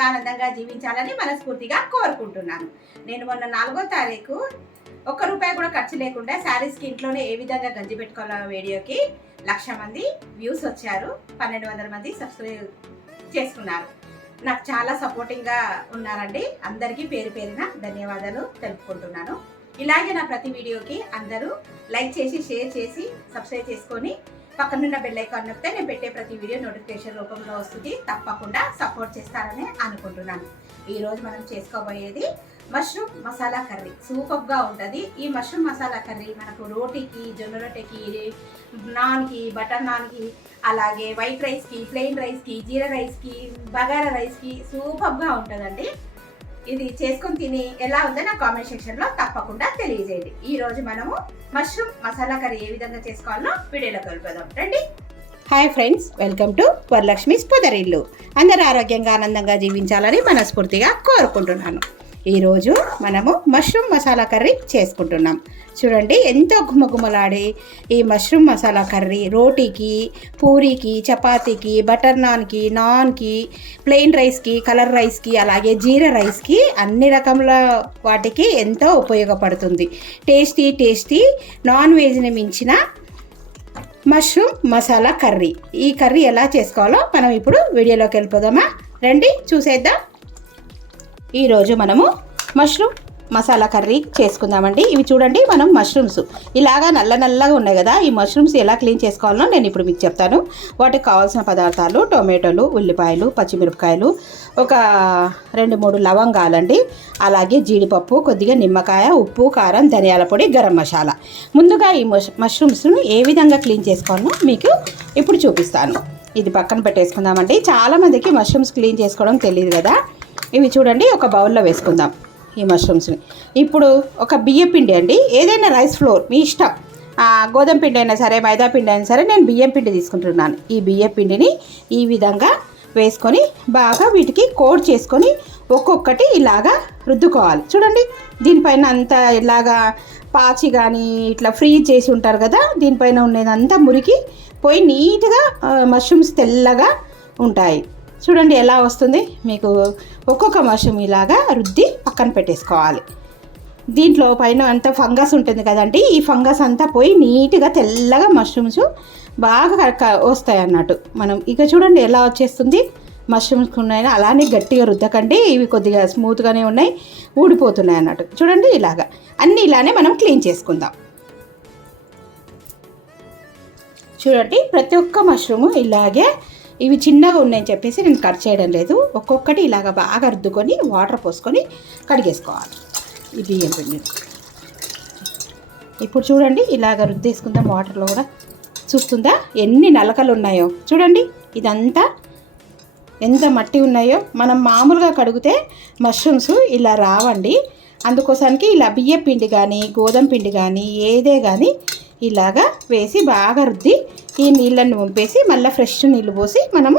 అందరు ఆనందంగా జీవించాలని మనస్ఫూర్తిగా కోరుకుంటున్నాను. నేను మొన్న నాలుగో తారీఖు ఒక్క రూపాయి కూడా ఖర్చు లేకుండా శారీస్కి ఇంట్లోనే ఏ విధంగా గంజి పెట్టుకోవాలో వీడియోకి లక్ష మంది వ్యూస్ వచ్చారు. పన్నెండు వందల మంది సబ్స్క్రైబ్ చేసుకున్నారు. నాకు చాలా సపోర్టింగ్గా ఉన్నారండి. అందరికీ పేరు పేరిన ధన్యవాదాలు తెలుపుకుంటున్నాను. ఇలాగే నా ప్రతి వీడియోకి అందరూ లైక్ చేసి షేర్ చేసి సబ్స్క్రైబ్ చేసుకొని పక్కనున్న బెల్ ఐకాన్ నొక్కితే నేను పెట్టే ప్రతి వీడియో నోటిఫికేషన్ రూపంలో వస్తుంది. తప్పకుండా సపోర్ట్ చేస్తారని అనుకుంటున్నాను. ఈరోజు మనం చేసుకోబోయేది మష్రూమ్ మసాలా కర్రీ సూపర్గా ఉంటుంది. ఈ మష్రూమ్ మసాలా కర్రీ మనకు రోటీకి జొన్న రొట్టెకి నాన్కి బటర్ నాన్కి అలాగే వైట్ రైస్కి ప్లెయిన్ రైస్కి జీరా రైస్కి బగారా రైస్కి సూపర్గా ఉంటుందండి. ఇది చేసుకొని తిని ఎలా ఉందో నా కామెంట్ సెక్షన్లో తప్పకుండా తెలియజేయండి. ఈ రోజు మనము మష్రూమ్ మసాలా కర్రీ ఏ విధంగా చేసుకోవాలో వీడియోలోకి వెళ్ళిపోదాం. రండి. Hi friends welcome to Varalakshmi Podarillu అందరూ ఆరోగ్యంగా ఆనందంగా జీవించాలని మనస్ఫూర్తిగా కోరుకుంటున్నాను. ఈరోజు మనము మష్రూమ్ మసాలా కర్రీ చేసుకుంటున్నాం. చూడండి ఎంతో గుమగుమలాడే ఈ మష్రూమ్ మసాలా కర్రీ రోటీకి పూరీకి చపాతీకి బటర్ నాన్కి నాన్కి ప్లెయిన్ రైస్కి కలర్ రైస్కి అలాగే జీరా రైస్కి అన్ని రకముల వాటికి ఎంతో ఉపయోగపడుతుంది. టేస్టీ టేస్టీ నాన్ వెజ్ని మించిన మష్రూమ్ మసాలా కర్రీ ఈ కర్రీ ఎలా చేసుకోవాలో మనం ఇప్పుడు వీడియోలోకి వెళ్ళిపోదామా? రండి చూసేద్దాం. ఈరోజు మనము మష్రూమ్ మసాలా కర్రీ చేసుకుందామండి. ఇవి చూడండి మనం మష్రూమ్స్ ఇలాగా నల్ల నల్లగా ఉన్నాయి కదా ఈ మష్రూమ్స్ ఎలా క్లీన్ చేసుకోవాలో నేను ఇప్పుడు మీకు చెప్తాను. వాటికి కావాల్సిన పదార్థాలు టొమాటోలు ఉల్లిపాయలు పచ్చిమిరపకాయలు ఒక రెండు మూడు లవంగాలండి. అలాగే జీడిపప్పు కొద్దిగా నిమ్మకాయ ఉప్పు కారం ధనియాల పొడి గరం మసాలా. ముందుగా ఈ మష్ మష్రూమ్స్ను ఏ విధంగా క్లీన్ చేసుకోవాలో మీకు ఇప్పుడు చూపిస్తాను. ఇది పక్కన పెట్టేసుకుందామండి. చాలామందికి మష్రూమ్స్ క్లీన్ చేసుకోవడం తెలియదు కదా. ఇవి చూడండి ఒక బౌల్లో వేసుకుందాం ఈ మష్రూమ్స్ని ఇప్పుడు ఒక బియ్య పిండి అండి ఏదైనా రైస్ ఫ్లోర్ మీ ఇష్టం. గోధుమ పిండి అయినా సరే మైదా పిండి అయినా సరే నేను బియ్యం పిండి తీసుకుంటున్నాను. ఈ బియ్య పిండిని ఈ విధంగా వేసుకొని బాగా వీటికి కోడ్ చేసుకొని ఒక్కొక్కటి ఇలాగా రుద్దుకోవాలి. చూడండి దీనిపైన అంతా ఇలాగా పాచి కానీ ఇట్లా ఫ్రీజ్ చేసి ఉంటారు కదా దీనిపైన ఉండేదంతా మురికి పోయి నీట్గా మష్రూమ్స్ తెల్లగా ఉంటాయి. చూడండి ఎలా వస్తుంది. మీకు ఒక్కొక్క మష్రూమ్ ఇలాగా రుద్ది పక్కన పెట్టేసుకోవాలి. దీంట్లో పైన అంతా ఫంగస్ ఉంటుంది కదండి. ఈ ఫంగస్ అంతా పోయి నీట్గా తెల్లగా మష్రూమ్స్ బాగా వస్తాయి అన్నట్టు. మనం ఇక చూడండి ఎలా వచ్చేస్తుంది. మష్రూమ్స్ ఉన్నాయి అలానే గట్టిగా రుద్దకండి. ఇవి కొద్దిగా స్మూత్గానే ఉన్నాయి ఊడిపోతున్నాయి అన్నట్టు. చూడండి ఇలాగా. అన్నీ ఇలానే మనం క్లీన్ చేసుకుందాం. చూడండి ప్రతి ఒక్క మష్రూము ఇలాగే ఇవి చిన్నగా ఉన్నాయని చెప్పేసి నేను కట్ చేయడం లేదు. ఒక్కొక్కటి ఇలాగ బాగా రుద్దుకొని వాటర్ పోసుకొని కడిగేసుకోవాలి. ఈ బియ్యం పిండి? ఇప్పుడు చూడండి ఇలాగ రుద్దేసుకుందాం. వాటర్లో కూడా చూస్తుందా ఎన్ని నలకలు ఉన్నాయో. చూడండి ఇదంతా ఎంత మట్టి ఉన్నాయో. మనం మామూలుగా కడిగితే మష్రూమ్స్ ఇలా రావండి. అందుకోసానికి ఇలా బియ్య పిండి కానీ గోధుమ పిండి కానీ ఏదే కానీ ఇలాగా వేసి బాగా రుద్ది ఈ నీళ్ళను పంపేసి మళ్ళీ ఫ్రెష్ నీళ్ళు పోసి మనము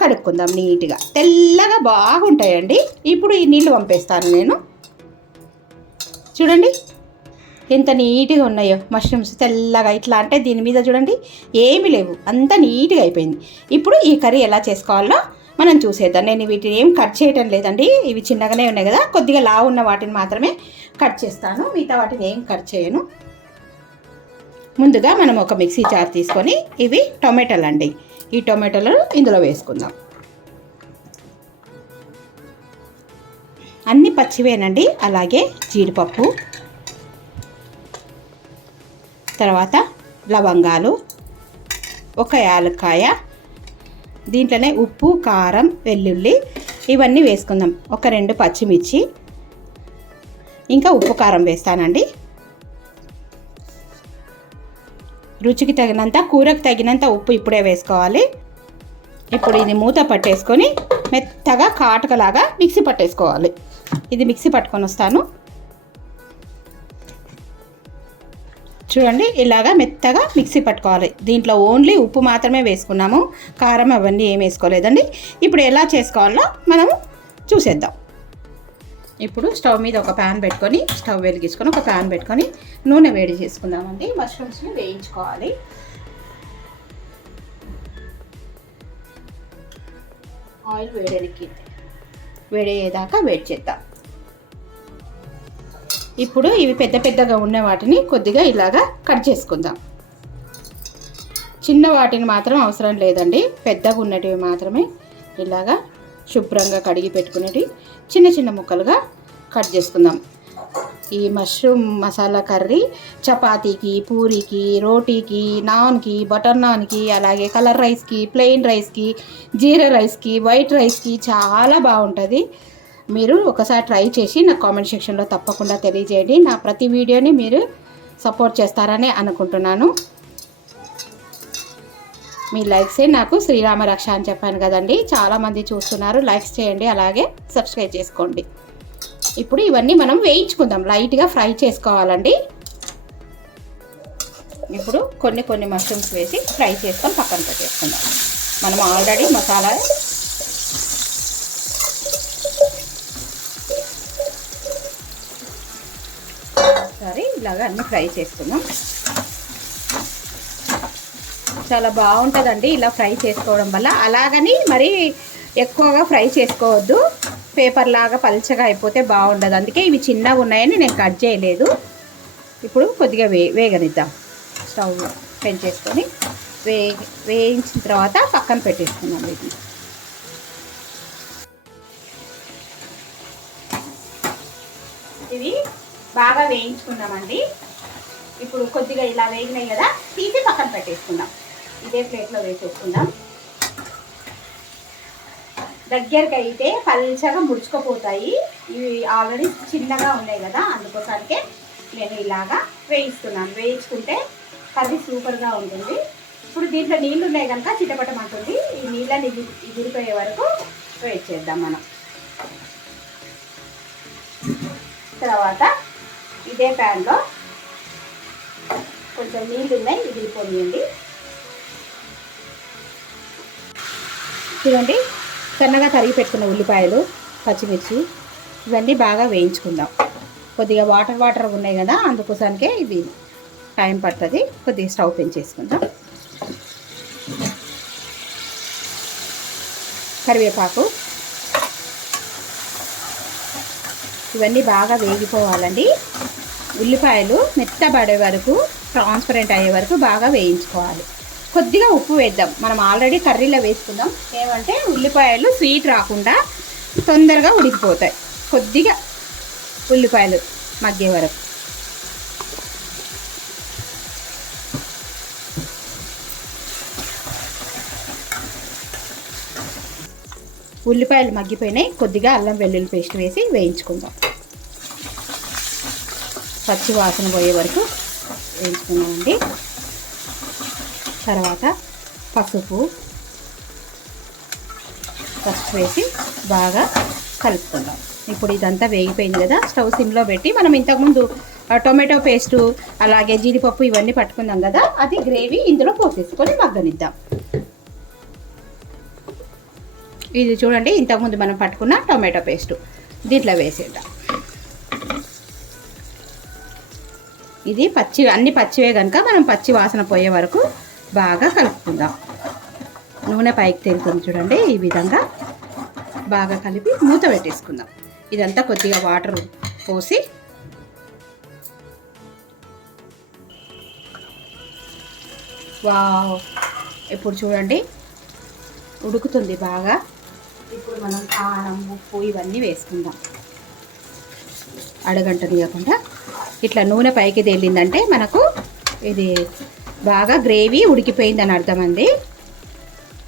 కడుక్కుందాం నీట్గా. తెల్లగా బాగుంటాయండి. ఇప్పుడు ఈ నీళ్ళు పంపేస్తాను నేను. చూడండి. ఎంత నీట్గా ఉన్నాయో మష్రూమ్స్ తెల్లగా ఇట్లా అంటే దీని మీద చూడండి. ఏమీ లేవు. అంత నీట్గా అయిపోయింది. ఇప్పుడు ఈ కర్రీ ఎలా చేసుకోవాలో మనం చూసేద్దాం. నేను వీటిని ఏం కట్ చేయటం లేదండి. ఇవి చిన్నగానే ఉన్నాయి కదా. కొద్దిగా లావు ఉన్న వాటిని మాత్రమే కట్ చేస్తాను. మిగతా వాటిని ఏం కట్ చేయను. ముందుగా మనం ఒక మిక్సీ జార్ తీసుకొని ఇవి టొమాటోలు అండి ఈ టొమాటోలను ఇందులో వేసుకుందాం. అన్ని పచ్చివేనండి. అలాగే జీడిపప్పు తర్వాత లవంగాలు ఒక యాలక్కాయ దీంట్లోనే ఉప్పు కారం వెల్లుల్లి ఇవన్నీ వేసుకుందాం. ఒక రెండు పచ్చిమిర్చి ఇంకా ఉప్పు కారం వేస్తానండి. రుచికి తగినంత కూరకు తగినంత ఉప్పు ఇప్పుడే వేసుకోవాలి. ఇప్పుడు ఇది మూత పట్టేసుకొని మెత్తగా కాటుకలాగా మిక్సీ పట్టేసుకోవాలి. ఇది మిక్సీ పట్టుకొని వస్తాను. చూడండి ఇలాగా మెత్తగా మిక్సీ పట్టుకోవాలి. దీంట్లో ఓన్లీ ఉప్పు మాత్రమే వేసుకున్నాము. కారం అవన్నీ ఏం వేసుకోలేదండి. ఇప్పుడు ఎలా చేసుకోవాలో మనము చూసేద్దాం. ఇప్పుడు స్టవ్ మీద ఒక ప్యాన్ పెట్టుకొని స్టవ్ వెలిగించుకొని ఒక ప్యాన్ పెట్టుకొని నూనె వేడి చేసుకుందామండి. మష్రూమ్స్ని వేయించుకోవాలి. ఆయిల్ వేడెక్కింది వేడయ్యేదాకా వేడి చేద్దాం. ఇప్పుడు ఇవి పెద్ద పెద్దగా ఉన్న వాటిని కొద్దిగా ఇలాగా కట్ చేసుకుందాం. చిన్న వాటిని మాత్రం అవసరం లేదండి. పెద్దగా ఉన్నటివి మాత్రమే ఇలాగా శుభ్రంగా కడిగి పెట్టుకునేటి చిన్న చిన్న ముక్కలుగా కట్ చేసుకుందాం. ఈ మష్రూమ్ మసాలా కర్రీ చపాతీకి పూరికి రోటీకి నాన్కి బటర్ నాన్కి అలాగే కలర్ రైస్కి ప్లెయిన్ రైస్కి జీరా రైస్కి వైట్ రైస్కి చాలా బాగుంటుంది. మీరు ఒకసారి ట్రై చేసి నా కామెంట్ సెక్షన్లో తప్పకుండా తెలియజేయండి. నా ప్రతి వీడియోని మీరు సపోర్ట్ చేస్తారని అనుకుంటున్నాను. మీ లైక్సే నాకు శ్రీరామ రక్ష అని చెప్పాను కదండి. చాలామంది చూస్తున్నారు. లైక్స్ చేయండి. అలాగే సబ్స్క్రైబ్ చేసుకోండి. ఇప్పుడు ఇవన్నీ మనం వేయించుకుందాం. లైట్గా ఫ్రై చేసుకోవాలండి. ఇప్పుడు కొన్ని కొన్ని మష్రూమ్స్ వేసి ఫ్రై చేసుకొని పక్కన పెట్టేసుకుందాం. మనం ఆల్రెడీ మసాలా సరే ఇలాగా అన్నీ ఫ్రై చేసుకుందాం. చాలా బాగుంటుందండి ఇలా ఫ్రై చేసుకోవడం వల్ల. అలాగని మరి ఎక్కువగా ఫ్రై చేసుకోవద్దు. పేపర్ లాగా పల్చగా అయిపోతే బాగుండదు. అందుకే ఇవి చిన్నగా ఉన్నాయని నేను కట్ చేయలేదు. ఇప్పుడు కొద్దిగా వే వేగనిద్దాం. స్టవ్ పెంచేసుకొని వే వేయించిన తర్వాత పక్కన పెట్టేసుకున్నాం వీటిని. ఇవి బాగా వేయించుకున్నామండి. ఇప్పుడు కొద్దిగా ఇలా వేగినాయి కదా తీసి పక్కన పెట్టేసుకుందాం. ఇదే ప్లేట్లో వేసేసుకుందాం. దగ్గరికి అయితే పల్చగా ముడుచుకుపోతాయి. ఇవి ఆల్రెడీ చిన్నగా ఉన్నాయి కదా అందుకోసానికే నేను ఇలాగా వేయిస్తున్నాను. వేయించుకుంటే కర్రీ సూపర్గా ఉంటుంది. ఇప్పుడు దీంట్లో నీళ్ళు ఉన్నాయి కనుక చిటపటమంటుంది. ఈ నీళ్ళని ఎగిరిపోయే వరకు వెయిట్ చేద్దాం మనం. తర్వాత ఇదే ప్యాన్లో కొంచెం నీళ్ళు ఉన్నాయి ఇది చూడండి సన్నగా తరిగి పెట్టుకున్న ఉల్లిపాయలు పచ్చిమిర్చి ఇవన్నీ బాగా వేయించుకుందాం. కొద్దిగా వాటర్ వాటర్ ఉన్నాయి కదా అందుకోసానికే ఇవి టైం పడుతుంది. కొద్దిగా స్టవ్ పెంచేసుకుందాం. కరివేపాకు. ఇవన్నీ బాగా వేగిపోవాలండి. ఉల్లిపాయలు మెత్తబడే వరకు ట్రాన్స్పరెంట్ అయ్యే వరకు బాగా వేయించుకోవాలి. కొద్దిగా ఉప్పు వేద్దాం. మనం ఆల్రెడీ కర్రీలో వేసుకుందాం ఏమంటే ఉల్లిపాయలు స్వీట్ రాకుండా తొందరగా ఉడికిపోతాయి. కొద్దిగా ఉల్లిపాయలు మగ్గే వరకు. ఉల్లిపాయలు మగ్గిపోయినాయి. కొద్దిగా అల్లం వెల్లుల్లి పేస్ట్ వేసి వేయించుకుందాం. పచ్చి వాసన పోయే వరకు వేయించుకున్నామండి తర్వాత పసుపు పసుపు వేసి బాగా కలుపుకుందాం. ఇప్పుడు ఇదంతా వేగిపోయింది కదా స్టవ్ సిమ్లో పెట్టి మనం ఇంతకుముందు టొమాటో పేస్టు అలాగే జీడిపప్పు ఇవన్నీ పట్టుకుందాం కదా అది గ్రేవీ ఇందులో పోసేసుకొని మగ్గనిద్దాం. ఇది చూడండి ఇంతకుముందు మనం పట్టుకున్న టొమాటో పేస్టు. దీంట్లో వేసేద్దాం. ఇది పచ్చి అన్ని పచ్చివే కనుక మనం పచ్చి వాసన పోయే వరకు బాగా కలుపుకుందాం. నూనె పైకి తేలుతుంది చూడండి ఈ విధంగా బాగా కలిపి మూత పెట్టేసుకుందాం. ఇదంతా కొద్దిగా వాటర్ పోసి వావ్ ఇప్పుడు చూడండి ఉడుకుతుంది బాగా. ఇప్పుడు మనం కారం ఉప్పు ఇవన్నీ వేసుకుందాం. అడగంటనియకుండా ఇట్లా నూనె పైకి తేలిందంటే మనకు ఇది బాగా గ్రేవీ ఉడికిపోయిందని అర్థమండి.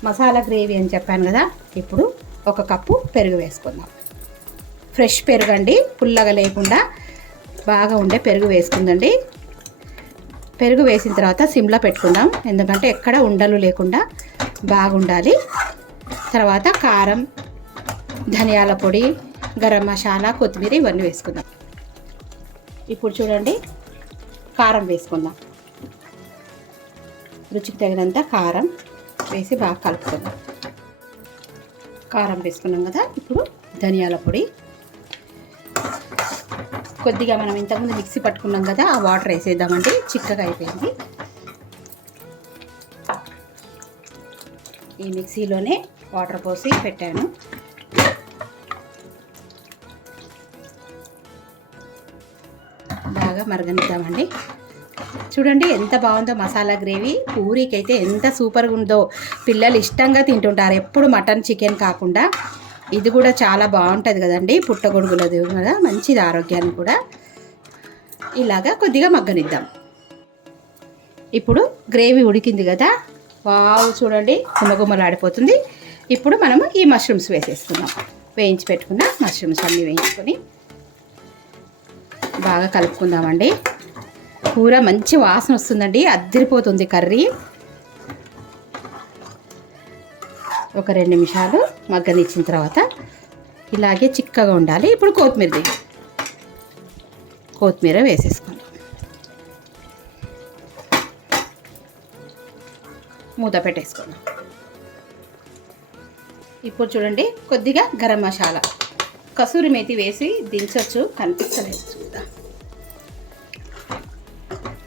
మసాలా గ్రేవీ అని చెప్పాను కదా ఇప్పుడు ఒక కప్పు పెరుగు వేసుకుందాం. ఫ్రెష్ పెరుగు అండి పుల్లగా లేకుండా బాగా ఉండే పెరుగు వేసుకుందండి. పెరుగు వేసిన తర్వాత సిమ్లో పెట్టుకుందాం ఎందుకంటే ఎక్కడ ఉండలు లేకుండా బాగుండాలి. తర్వాత కారం ధనియాల పొడి గరం మసాలా కొత్తిమీర ఇవన్నీ వేసుకుందాం. ఇప్పుడు చూడండి కారం వేసుకుందాం. రుచికి తగినంత కారం వేసి బాగా కలుపుకుందాం. కారం వేసుకున్నాం కదా ఇప్పుడు ధనియాల పొడి. కొద్దిగా మనం ఇంతకుముందు మిక్సీ పట్టుకున్నాం కదా ఆ వాటర్ వేసేద్దామండి చిక్కగా అయిపోయింది. ఈ మిక్సీలోనే వాటర్ పోసి పెట్టాను. బాగా మరగనిద్దామండి. చూడండి ఎంత బాగుందో మసాలా గ్రేవీ. పూరీకి అయితే ఎంత సూపర్గా ఉందో పిల్లలు ఇష్టంగా తింటుంటారు. ఎప్పుడు మటన్ చికెన్ కాకుండా. ఇది కూడా చాలా బాగుంటుంది కదండి పుట్టగొడుగులది కదా మంచిది ఆరోగ్యానికి కూడా. ఇలాగా కొద్దిగా మగ్గనిద్దాం. ఇప్పుడు గ్రేవీ ఉడికింది కదా వావ్ చూడండి గుమ్మగుమ్మలాడిపోతుంది ఇప్పుడు మనము ఈ మష్రూమ్స్ వేసేసుకుందాం. వేయించి పెట్టుకున్న మష్రూమ్స్ అన్నీ వేయించుకొని బాగా కలుపుకుందామండి. కూర మంచి వాసన వస్తుందండి అద్దరిపోతుంది కర్రీ. ఒక రెండు నిమిషాలు మగ్గనిచ్చిన తర్వాత ఇలాగే చిక్కగా ఉండాలి. ఇప్పుడు కొత్తిమీర కొత్తిమీర వేసేసుకోండి మూత పెట్టేసుకుందాం. ఇప్పుడు చూడండి కొద్దిగా గరం మసాలా. కసూరి మేతి వేసి దించొచ్చు కనిపిస్తలేదు చూద్దాం.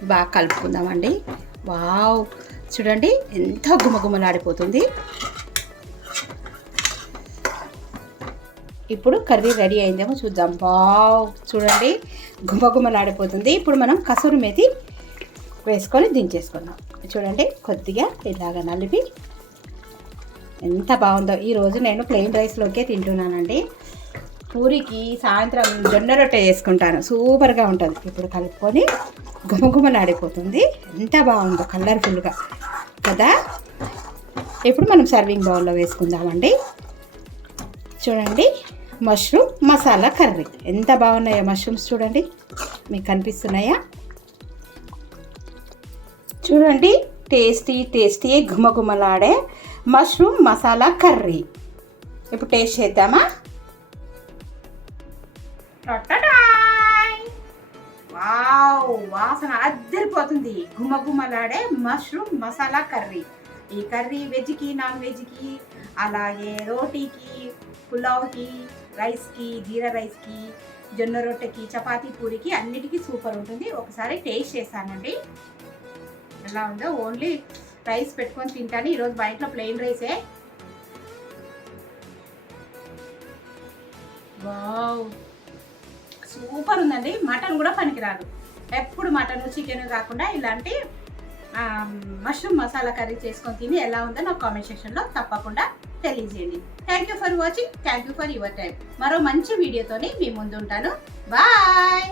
బాగా కలుపుకుందామండి. వావ్! చూడండి ఎంత గుమగుమలాడిపోతుంది. ఇప్పుడు కర్రీ రెడీ అయిందేమో చూద్దాం. వావ్! చూడండి గుమగుమలాడిపోతుంది. ఇప్పుడు మనం కసూరి మేతి వేసుకొని దించేసుకుందాం. చూడండి కొద్దిగా ఇలాగ నలిపి ఎంత బాగుందో. ఈరోజు నేను ప్లెయిన్ రైస్లోకే తింటున్నానండి. పూరికి సాయంత్రం జొన్న రొట్టె చేసుకుంటాను. సూపర్గా ఉంటుంది. ఇప్పుడు కలుపుకొని గుమగుమలాడిపోతుంది ఎంత బాగుందో కలర్ఫుల్గా. కదా? ఇప్పుడు మనం సర్వింగ్ బౌల్లో వేసుకుందామండి. చూడండి మష్రూమ్ మసాలా కర్రీ. ఎంత బాగున్నాయో మష్రూమ్స్ చూడండి. మీకు కనిపిస్తున్నాయా? చూడండి టేస్టీ టేస్టీ గుమగుమలాడే మష్రూమ్ మసాలా కర్రీ. ఇప్పుడు టేస్ట్ చేద్దామా? వావ్ వాసన అద్దరిపోతుంది. గుమగుమలాడే మష్రూమ్ మసాలా కర్రీ ఈ కర్రీ వెజ్కి నాన్ వెజ్కి అలాగే రోటీకి పులావ్కి రైస్కి జీరా రైస్కి జొన్న రొట్టెకి చపాతీ పూరికి అన్నిటికీ సూపర్ ఉంటుంది. ఒకసారి టేస్ట్ చేశానండి. ఎలా ఉందో ఓన్లీ రైస్ పెట్టుకొని తింటాను. ఈరోజు మా ఇంట్లో ప్లెయిన్ రైసే వావ్ సూపర్ ఉందండి. మటన్ కూడా పనికిరాదు. ఎప్పుడు మటన్ చికెన్ కాకుండా ఇలాంటి మష్రూమ్ మసాలా కర్రీ చేసుకొని తిని ఎలా ఉందో నాకు కామెంట్ సెక్షన్లో తప్పకుండా తెలియజేయండి. Thank you for watching thank you for your time మరో మంచి వీడియోతోని మీ ముందు ఉంటాను బాయ్